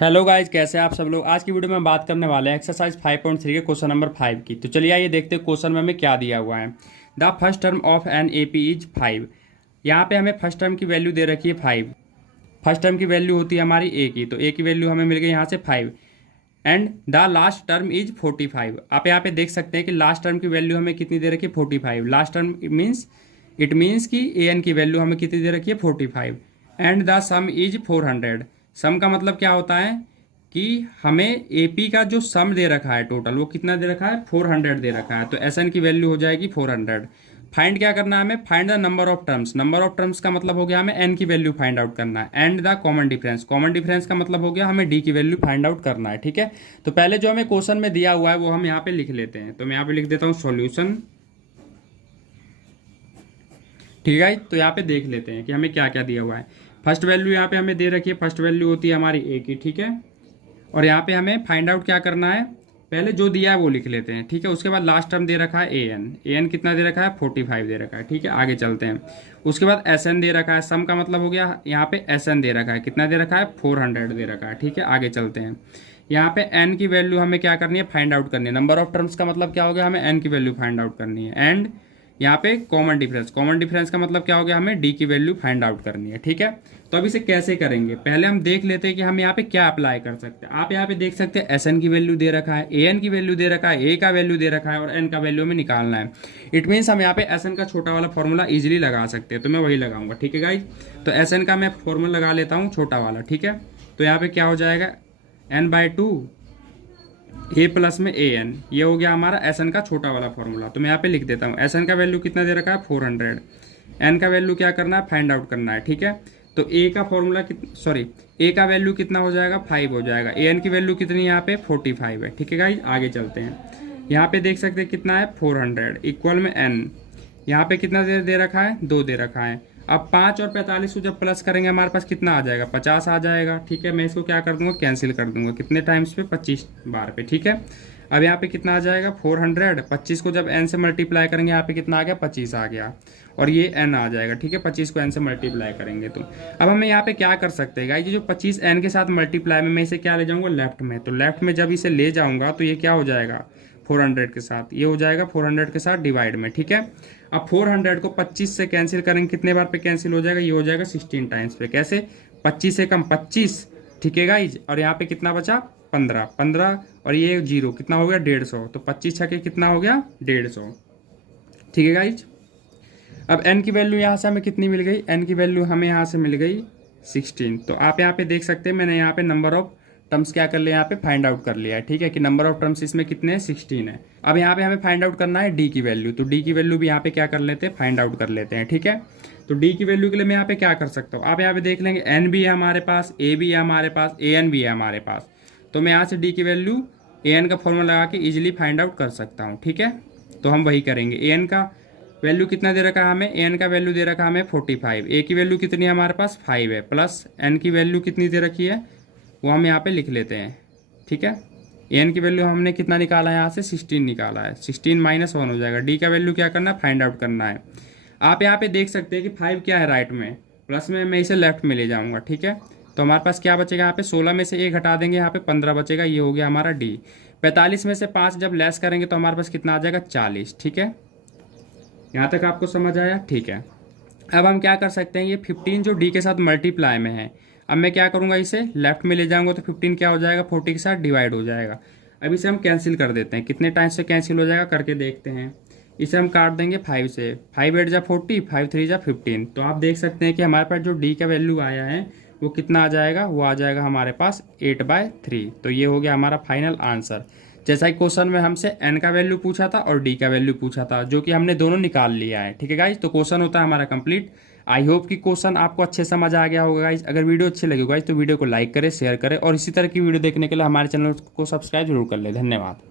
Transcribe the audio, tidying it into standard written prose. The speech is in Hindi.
हेलो गाइज, कैसे हैं आप सब लोग। आज की वीडियो में बात करने वाले हैं एक्सरसाइज 5.3 के क्वेश्चन नंबर 5 की। तो चलिए आइए देखते हैं क्वेश्चन में हमें क्या दिया हुआ है। The first term of an AP is 5। यहाँ पे हमें फर्स्ट टर्म की वैल्यू दे रखी है 5। फर्स्ट टर्म की वैल्यू होती है हमारी ए की, तो ए की वैल्यू हमें मिल गई यहाँ से 5। And the last term is 45। आप यहाँ पे देख सकते हैं कि लास्ट टर्म की वैल्यू हमें कितनी दे रखी है 45। लास्ट टर्म इट मीन्स कि ए एन की वैल्यू हमें कितनी दे रखी है 45। And the some is 400। सम का मतलब क्या होता है कि हमें एपी का जो सम दे रखा है टोटल वो कितना दे रखा है 400 दे रखा है। तो एस एन की वैल्यू हो जाएगी 400। फाइंड क्या करना है हमें, find the number of terms. Number of terms का मतलब हो गया हमें एन की वैल्यू फाइंड आउट करना है। And the common difference, common difference का मतलब हो गया हमें डी की वैल्यू फाइंड आउट करना है। ठीक है, तो पहले जो हमें क्वेश्चन में दिया हुआ है वो हम यहाँ पे लिख लेते हैं। तो मैं यहाँ पे लिख देता हूँ सॉल्यूशन। ठीक है, तो यहाँ पे देख लेते हैं कि हमें क्या क्या दिया हुआ है। फर्स्ट वैल्यू यहाँ पे हमें दे रखी है, फर्स्ट वैल्यू होती है हमारी ए की। ठीक है, और यहाँ पे हमें फाइंड आउट क्या करना है, पहले जो दिया है वो लिख लेते हैं। ठीक है, उसके बाद लास्ट टर्म दे रखा है ए एन कितना दे रखा है 45 दे रखा है। ठीक है, आगे चलते हैं। उसके बाद एस एन दे रखा है, सम का मतलब हो गया यहाँ पे एस एन दे रखा है, कितना दे रखा है 400 दे रखा है। ठीक है, आगे चलते हैं। यहाँ पे एन की वैल्यू हमें क्या करनी है, फाइंड आउट करनी है। नंबर ऑफ टर्म्स का मतलब क्या हो गया, हमें एन की वैल्यू फाइंड आउट करनी है। एंड यहाँ पे कॉमन डिफरेंस, कॉमन डिफरेंस का मतलब क्या हो गया, हमें डी की वैल्यू फाइंड आउट करनी है। ठीक है, तो अब इसे कैसे करेंगे, पहले हम देख लेते हैं कि हम यहाँ पे क्या अप्लाई कर सकते हैं। आप यहाँ पे देख सकते हैं एस एन की वैल्यू दे रखा है, ए एन की वैल्यू दे रखा है, ए का वैल्यू दे रखा है और एन का वैल्यू हमें निकालना है। इट मीन्स हम यहाँ पे एस एन का छोटा वाला फॉर्मूला इजिली लगा सकते हैं, तो मैं वही लगाऊंगा। ठीक है गाइज, तो एस एन का मैं फॉर्मूला लगा लेता हूँ छोटा वाला। ठीक है, तो यहाँ पे क्या हो जाएगा n/2 ए प्लस में ए एन, ये हो गया हमारा एस एन का छोटा वाला फॉर्मूला। तो मैं यहाँ पे लिख देता हूँ एस एन का वैल्यू कितना दे रखा है 400। एन का वैल्यू क्या करना है, फाइंड आउट करना है। ठीक है, तो ए का फॉर्मूला ए का वैल्यू कितना हो जाएगा 5 हो जाएगा। ए एन की वैल्यू कितनी यहाँ पे 45 है। ठीक है गाइज, आगे चलते हैं। यहाँ पे देख सकते हैं कितना है 400 इक्वल में एन, यहाँ पे कितना दे रखा है 2 दे रखा है। अब 5 और 45 को जब प्लस करेंगे हमारे पास कितना आ जाएगा 50 आ जाएगा। ठीक है, मैं इसको क्या कर दूंगा, कैंसिल कर दूंगा। कितने टाइम्स पे 25 बार पे। ठीक है, अब यहाँ पे कितना आ जाएगा 400। 25 को जब n से मल्टीप्लाई करेंगे यहाँ पे कितना आ गया 25 आ गया, और ये n आ जाएगा। ठीक है, 25 को n से मल्टीप्लाई करेंगे तो अब हमें यहाँ पे क्या कर सकते हैं गाइस, ये जो 25 n के साथ मल्टीप्लाई में मैं इसे क्या ले जाऊंगा लेफ्ट में। तो लेफ्ट में जब इसे ले जाऊंगा तो ये क्या हो जाएगा 400 के साथ, ये हो जाएगा 400 के साथ डिवाइड में। ठीक है, अब 400 को 25 से कैंसिल करेंगे, कितने बार पे कैंसिल हो जाएगा, ये हो जाएगा 16 टाइम्स पे। कैसे, 25 से कम 25। ठीक है गाइज, और यहाँ पे कितना बचा 15 और ये 0 कितना हो गया 150। तो 25 छके कितना हो गया 150। ठीक है गाइज, अब n की वैल्यू यहाँ से हमें कितनी मिल गई, n की वैल्यू हमें यहाँ से मिल गई 16। तो आप यहाँ पे देख सकते हैं मैंने यहाँ पे नंबर ऑफ टर्म्स क्या कर लिया, यहाँ पे फाइंड आउट कर लिया है। ठीक है, कि नंबर ऑफ टर्म्स इसमें कितने हैं 16 है। अब यहाँ पे हमें फाइंड आउट करना है डी की वैल्यू, तो डी की वैल्यू भी यहाँ पे क्या कर लेते हैं फाइंड आउट कर लेते हैं। ठीक है, तो डी की वैल्यू के लिए मैं यहाँ पे क्या कर सकता हूँ, आप यहाँ पे देख लेंगे एन भी है हमारे पास, ए भी है हमारे पास, ए एन भी है हमारे पास। तो मैं यहाँ से डी की वैल्यू ए एन का फॉर्मूला लगा के इजिली फाइंड आउट कर सकता हूँ। ठीक है, तो हम वही करेंगे। ए एन का वैल्यू कितना दे रखा है हमें, ए एन का वैल्यू दे रखा है हमें 45। ए की वैल्यू कितनी है हमारे पास 5 है, प्लस एन की वैल्यू कितनी दे रखी है वो हम यहाँ पे लिख लेते हैं। ठीक है, एन की वैल्यू हमने कितना निकाला है यहाँ से 16 निकाला है, 16 - 1 हो जाएगा। डी का वैल्यू क्या करना है फाइंड आउट करना है। आप यहाँ पे देख सकते हैं कि 5 क्या है राइट में, प्लस में मैं इसे लेफ्ट में ले जाऊंगा। ठीक है, तो हमारे पास क्या बचेगा यहाँ पे 16 में से 1 हटा देंगे, यहाँ पे 15 बचेगा, ये हो गया हमारा डी। 45 में से 5 जब लेस करेंगे तो हमारे पास कितना आ जाएगा 40। ठीक है, यहाँ तक आपको समझ आया। ठीक है, अब हम क्या कर सकते हैं, ये 15 जो डी के साथ मल्टीप्लाई में है, अब मैं क्या करूंगा इसे लेफ्ट में ले जाऊंगा तो 15 क्या हो जाएगा 40 के साथ डिवाइड हो जाएगा। अब इसे हम कैंसिल कर देते हैं, कितने टाइम से कैंसिल हो जाएगा करके देखते हैं। इसे हम काट देंगे 5 से, 5 8 जा 40, 5 3 जा 15। तो आप देख सकते हैं कि हमारे पास जो डी का वैल्यू आया है वो कितना आ जाएगा, वो आ जाएगा हमारे पास 8/3। तो ये हो गया हमारा फाइनल आंसर। जैसा कि क्वेश्चन में हमसे एन का वैल्यू पूछा था और डी का वैल्यू पूछा था, जो कि हमने दोनों निकाल लिया है। ठीक है गाइज, तो क्वेश्चन होता है हमारा कंप्लीट। आई होप कि क्वेश्चन आपको अच्छे समझ आ गया होगा गाइज। अगर वीडियो अच्छी लगी गाइज तो वीडियो को लाइक करें, शेयर करें और इसी तरह की वीडियो देखने के लिए हमारे चैनल को सब्सक्राइब जरूर कर ले। धन्यवाद।